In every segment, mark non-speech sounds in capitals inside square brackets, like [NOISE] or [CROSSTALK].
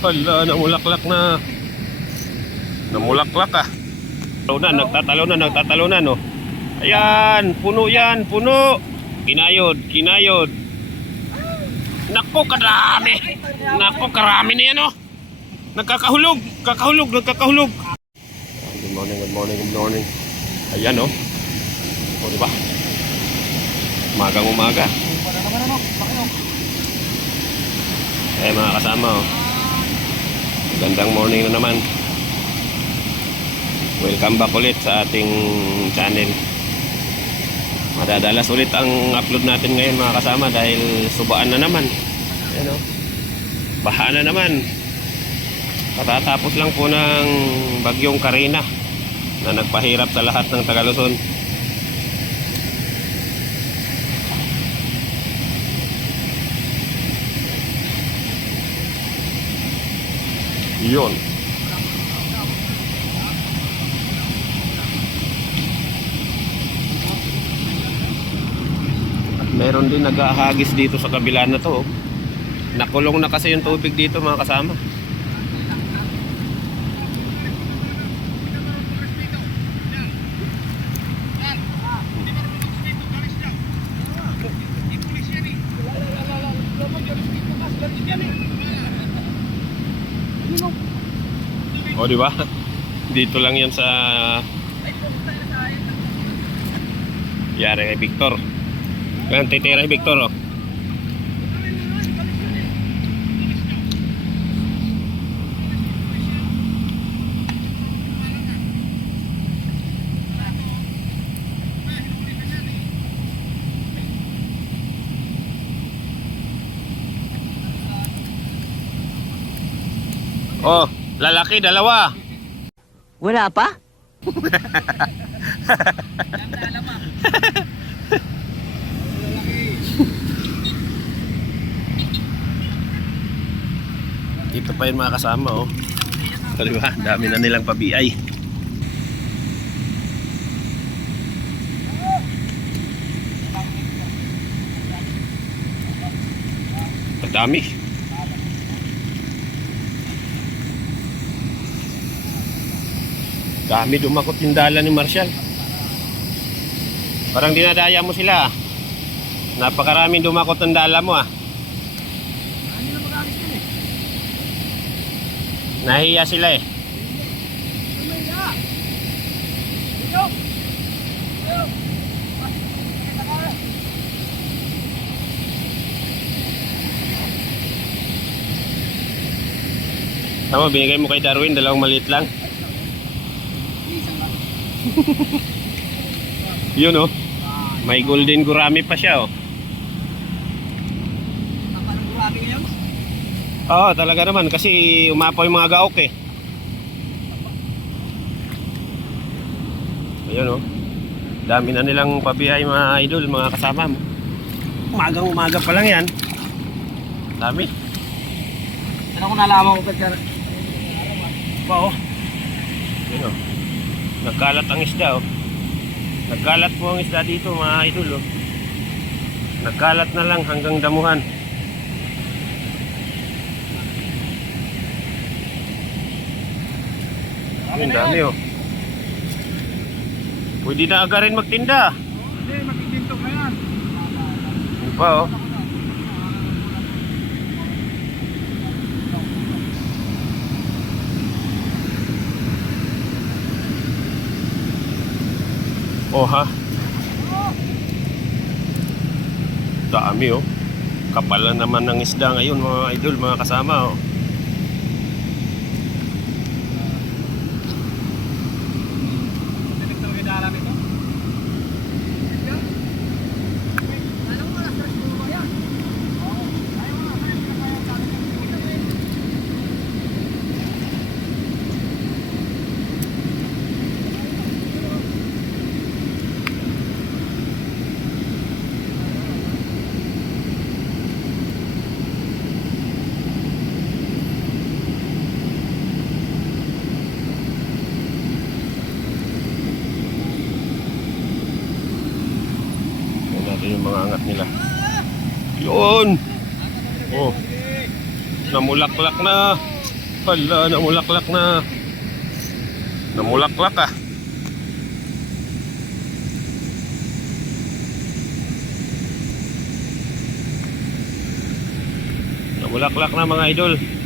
Hala, namulaklak na. Namulaklak ah. Talo na, nagtatalo na, nagtatalo na, no? Ayan, puno yan, puno. Kinayod, kinayod. Nako, karami. Nako, karami na yan, oh. Nagkakahulog, kakahulog, nagkakahulog. Good morning, good morning, good morning. Ayan, oh. O, di ba? Umagang umaga. Eh, mga kasama, oh. Gandang morning na naman. Welcome back ulit sa ating channel. Madadalas ulit ang upload natin ngayon mga kasama dahil subaan na naman. Ayan o. Baha na naman. Katatapos lang po ng bagyong Karina na nagpahirap sa lahat ng Tagaluzon. Yun. At meron din nag-ahagis dito sa kabila na to. oh. Nakulong na kasi yung tubig dito mga kasama. O di ba? Dito lang 'yan sa Yari kay Victor. Yan, titira kay Victor, oh. Oh, lalaki dalawa. Wala pa? Dito pa yung mga kasama, oh. So, di ba? Dami na nilang pa-BI. Madami. Dami dumakot yung dala ni Marshall. Parang dinadaya mo sila. ah. Napakaraming dumakot ang dala mo ah. Nahiya sila eh. Tama, binigay mo kay Darwin, dalawang maliit lang. [LAUGHS] Yun oh. May golden gurami pa siya oh. Oo, talaga naman kasi umapaw yung mga gaok eh. Ayun oh. Dami na nilang pabihay mga idol, mga kasama mo. Umagang umaga pa lang yan. Dami. Ano ko nalaman ko pagka... Pa oh. Ayun oh. Nagkalat ang isda oh. Nagkalat po ang isda dito mga idol oh. Nagkalat na lang hanggang damuhan. Ayun, dami oh. Pwede na agarin magtinda. Hindi, magkikinto ka yan. Pa oh. Oh ha. Dami oh. Kapal na naman ng isda ngayon mga idol, mga kasama oh. Dinig na magkidala nito. Yan natin yung mga angat nila. Yun! Oh. Namulaklak na. Hala, namulaklak na. Namulaklak ah. Namulaklak na mga idol.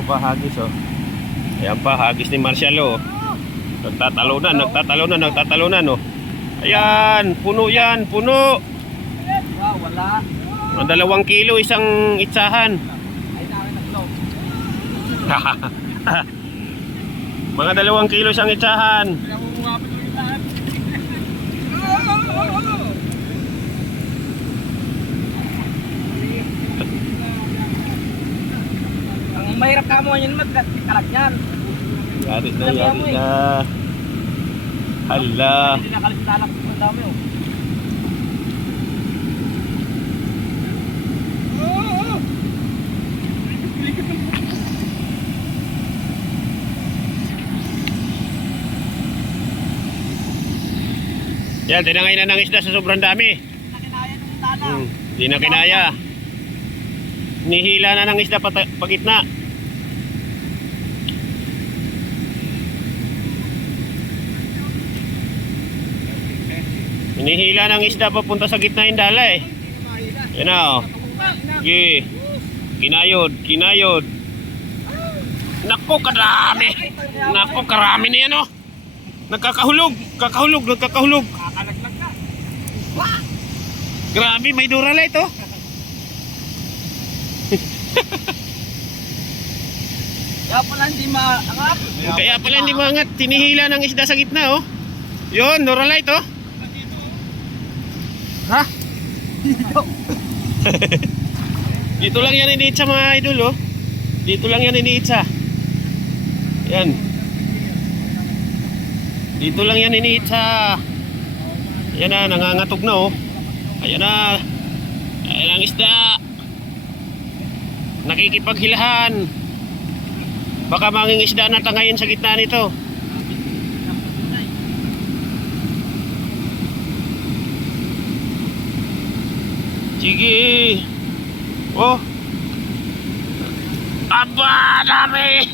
Ito pa hagis oh. Ayan pa hagis ni Marcial oh. Nagtatalunan, nagtatalunan, nagtatalunan oh. Ayan, puno yan, puno. Wow, wala. Ang dalawang kilo isang itsahan. [LAUGHS] Mga dalawang kilo isang itsahan. Ang mahirap ka mo yun, magkalag yan. Yari na, yari na. Hala. Hindi nakalit sa alak. Ang dami oh. Yan, tinangay na ng isda sa sobrang dami. Tala. Hmm, na kinaya. Nihila na ng isda pagitna. Hinihila ng isda papunta sa gitna yung dala eh. Yan na oh. Sige. Kinayod, kinayod. Nako, karami. Nako, karami na yan oh. Nagkakahulog, kakahulog, nagkakahulog. Grabe, may Duralight oh. Kaya pala hindi maangat. Kaya pala hindi maangat, tinihila ng isda sa gitna oh. Yun, Duralight oh. Ha? [LAUGHS] Dito lang yan iniitsa mga idol oh. Dito lang yan iniitsa. Yan. Dito lang yan iniitsa. Ayan na, nangangatog na oh. Ayan na. Ayan ang isda. Nakikipaghilahan. Baka manging isda na tangayin sa gitna nito. Sige. Oh. Aba, dami. [LAUGHS]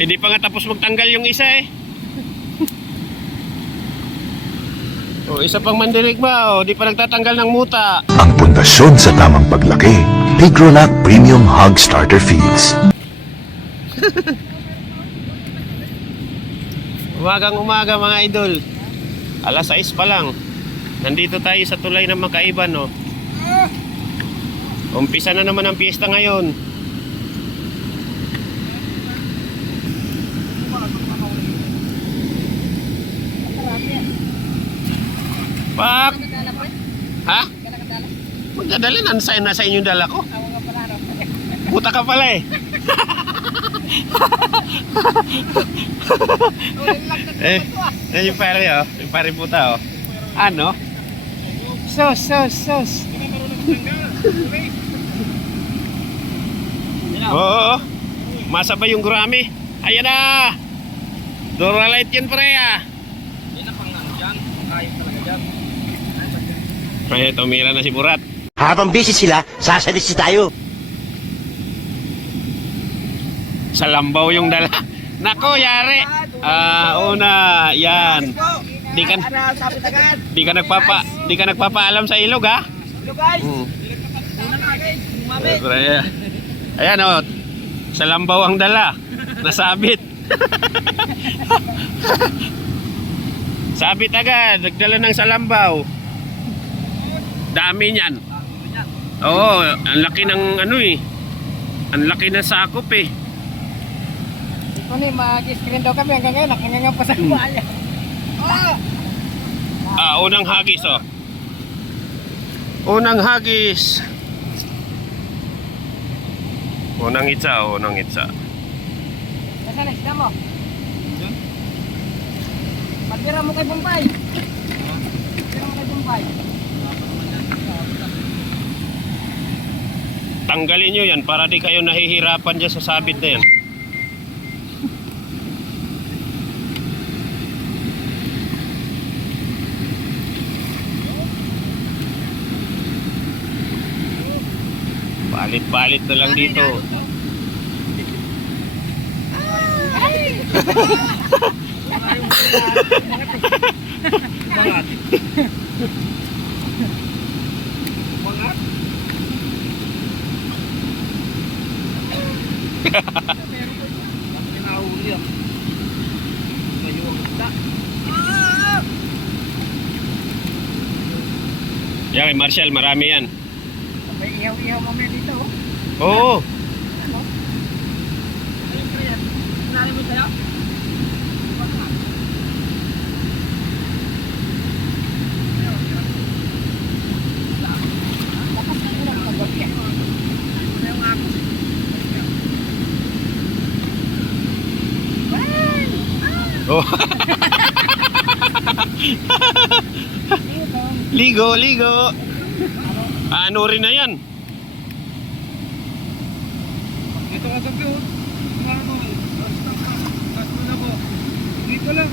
Hindi pa nga tapos magtanggal yung isa eh. oh, isa pang mandirigma, oh, di pa nagtatanggal ng muta. Ang pundasyon sa tamang paglaki. Pigronac Premium Hog Starter Feeds. [LAUGHS] Umagang umaga mga idol. Alas 6 pa lang. Nandito tayo sa tulay ng Makaiban, no. Umpisa na naman ang piyesta ngayon. Pak! Ha? Magdadala na sa, inyong dala ko. Puta ka pala eh. [LAUGHS] eh, eh, yung pare oh. Yung pare puta oh. Ano? Sos, sos, sos. Oo, oo. Masabay yung gurami. Ayan na! Duralight yan pre ah. Na pang ano dyan. Talaga dyan. Ay, tumira na si Burat. Habang busy sila, sasalis tayo. Sa lambaw yung dala. Nako, yari. Ah, una, yan. Di ka, di ka nagpapa, di ka nagpapaalam sa ilog ha? Hello guys. Hmm. Ayan oh. Sa lambaw ang dala. Nasabit. [LAUGHS] Sabit agad. Nagdala ng salambaw. Dami niyan. Oo, ang laki ng ano eh. Ang laki ng sakop eh. Ano yung mag-screen daw kami hanggang ngayon, nakangangang pa sa hmm. kumalya. Oh! Ah, unang hagis oh. Unang hagis. Unang itsa, oh, unang itsa. Saan na, isda mo? Diyan? Patira mo kay Bombay. Patira mo kay Bombay. Tanggalin nyo yan para di kayo nahihirapan dyan sa sabit na yan. Palit-palit na lang dito. Yan kay Marshall, marami yan. May ihaw-ihaw mamaya dito. oh. Oo. Sinari mo sa'yo? Lakas ng ulang kagabi ah. Ano yung ako? Oh. [LAUGHS] ligo, ligo. Ano rin na yan? Dito ka gabi oh. Ano? Tapos na po. Dito lang.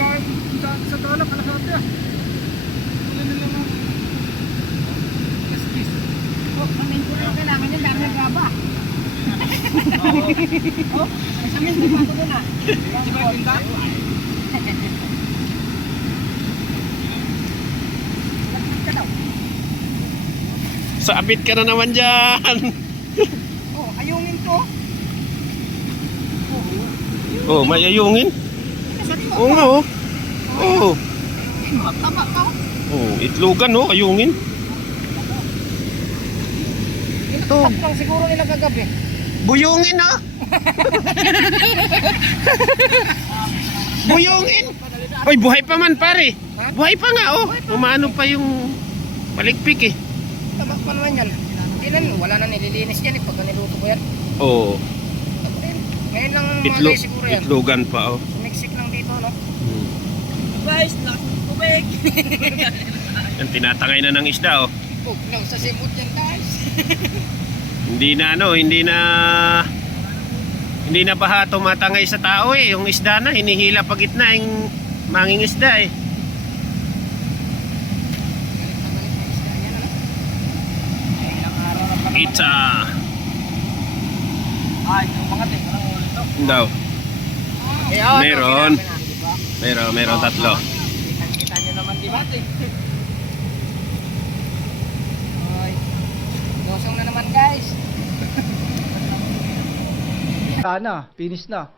Kahit sa, dala kalahati ah. Wala na lang ah. Kiss kiss. Oh, mamin ko lang kailangan yung dami ng graba. Oh, sa min pa ko na. Di ba tinda? Sabit ka na naman dyan. [LAUGHS] Oh, ayungin to. Oh, may ayungin. Oo nga oh. Oo. Tama ka. Oh, itlogan oh, ayungin. Ito. lang siguro nila kagabi. Buyungin oh. [LAUGHS] Buyungin. Oy, buhay pa man pare. Buhay pa nga oh. Umano pa yung paligpik eh. Tama pa naman yan. Hindi wala na nililinis yan eh pag niluto ko yan. Oh, Tama rin. Ngayon lang itlo, malay siguro yan. itlogan pa oh. Sumiksik lang dito, no? Hmm. Guys, lakas ng tubig. [LAUGHS] Yan, tinatangay na ng isda oh. Huwag lang sa simot yan, guys. [LAUGHS] Hindi na ano, hindi na hindi na baha tumatangay sa tao eh. Yung isda na, hinihila pa gitna yung manging isda eh. Pizza. Ay, yung mga din, Daw. Ayun, Meron. na, di ba? Meron, meron tatlo. Kita nyo naman, di ba? [LAUGHS] Ay, losong na naman, guys. [LAUGHS] Sana, finish na.